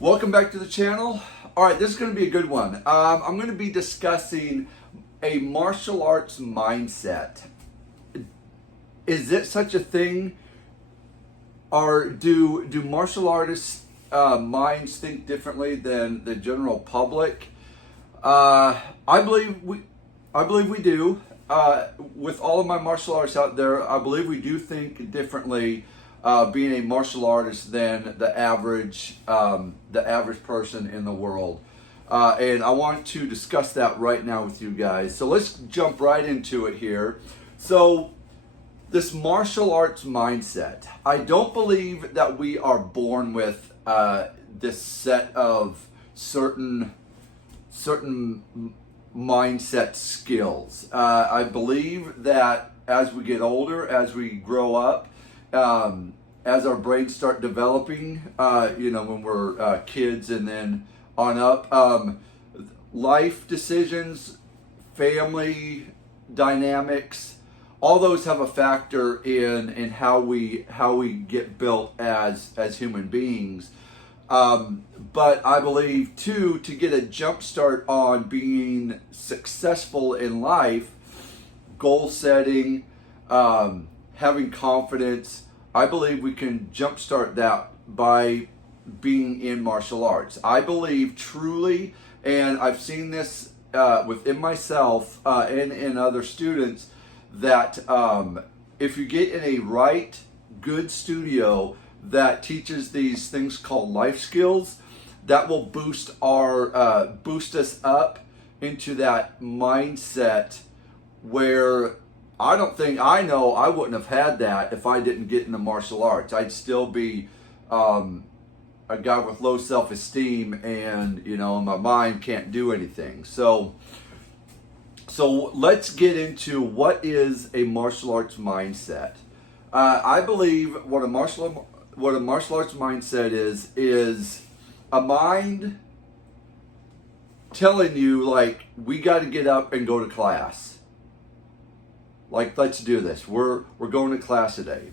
Welcome back to the channel. All right, this is going to be a good one. I'm going to be discussing a martial arts mindset. Is it such a thing? Or do martial artists' minds think differently than the general public? I believe we do. With all of my martial artists out there, I believe we do think differently. Being a martial artist than the average person in the world, and I want to discuss that right now with you guys. So let's jump right into it here. So this martial arts mindset, I don't believe that we are born with this set of certain mindset skills. I believe that as we get older, as we grow up, as our brains start developing, when we're kids and then on up, life decisions, family dynamics, all those have a factor in how we get built as human beings. But I believe too, to get a jump start on being successful in life, goal setting, having confidence, I believe we can jumpstart that by being in martial arts. I believe truly, and I've seen this within myself and in other students, that if you get in a good studio that teaches these things called life skills, that will boost us up into that mindset where I wouldn't have had that if I didn't get into martial arts. I'd still be a guy with low self-esteem, and my mind can't do anything. So let's get into what is a martial arts mindset. I believe what a martial arts mindset is a mind telling you, like, we got to get up and go to class. Like, let's do this. We're going to class today.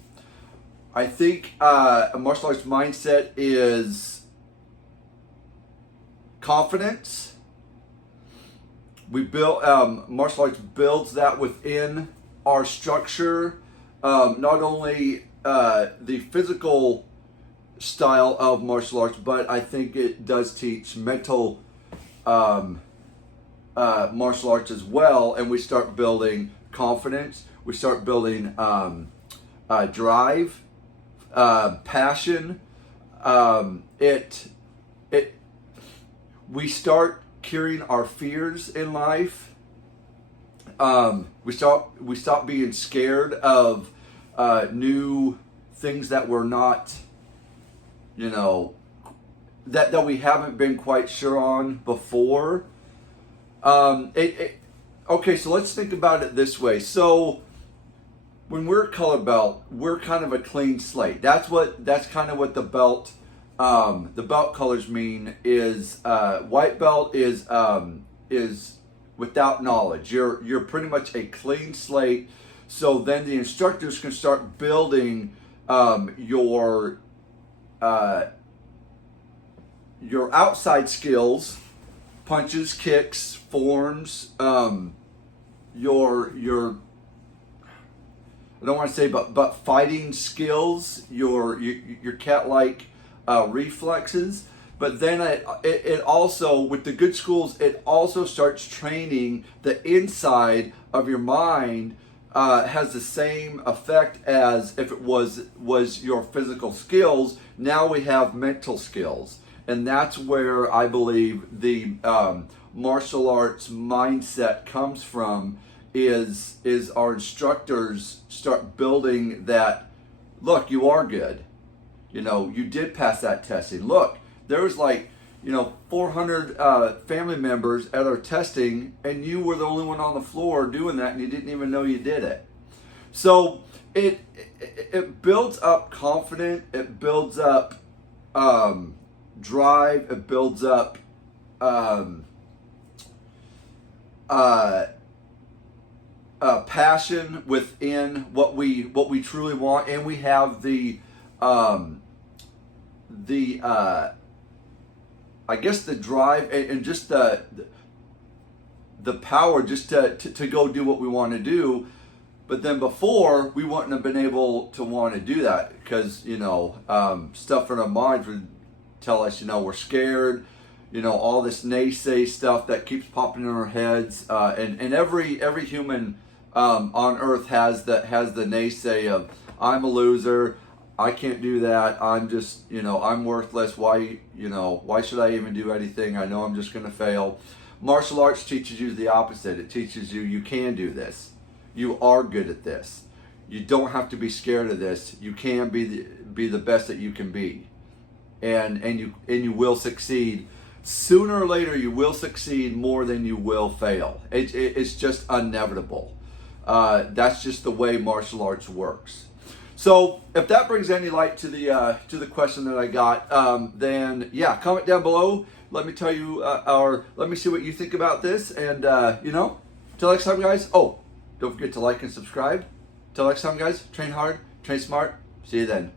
I think a martial arts mindset is confidence. Martial arts builds that within our structure. Not only the physical style of martial arts, but I think it does teach mental martial arts as well. And we start building confidence. We start building drive, passion. We start curing our fears in life. We stop being scared of new things that we're not, that we haven't been quite sure on before. Okay, so let's think about it this way. So when we're a color belt, we're kind of a clean slate. That's kind of what the belt colors mean. Is white belt is without knowledge. You're pretty much a clean slate. So then the instructors can start building your outside skills, punches, kicks, forms, your I don't want to say but fighting skills, your cat-like reflexes. But then it also, with the good schools, it also starts training the inside of your mind. Has the same effect as if it was your physical skills. Now we have mental skills, and that's where I believe the martial arts mindset comes from. Is our instructors start building that? Look, you are good. You did pass that testing. Look, there was 400 family members at our testing, and you were the only one on the floor doing that, and you didn't even know you did it. So it builds up confidence. It builds up drive. It builds up passion within what we truly want, and we have the I guess the drive and just the power just to go do what we want to do. But then before, we wouldn't have been able to want to do that because, stuff in our minds would tell us, we're scared, all this naysay stuff that keeps popping in our heads. And every human on earth has the naysay of, I'm a loser, I can't do that, I'm just, I'm worthless, why should I even do anything? I know I'm just going to fail. Martial arts teaches you the opposite. It teaches you can do this. You are good at this. You don't have to be scared of this. You can be the best that you can be, and you will succeed. Sooner or later, you will succeed more than you will fail. It's just inevitable. That's just the way martial arts works. So, if that brings any light to the question that I got, then yeah, comment down below. Let me tell you, or let me see what you think about this, and till next time, guys. Oh. Don't forget to like and subscribe. Till next time, guys, train hard, train smart. See you then.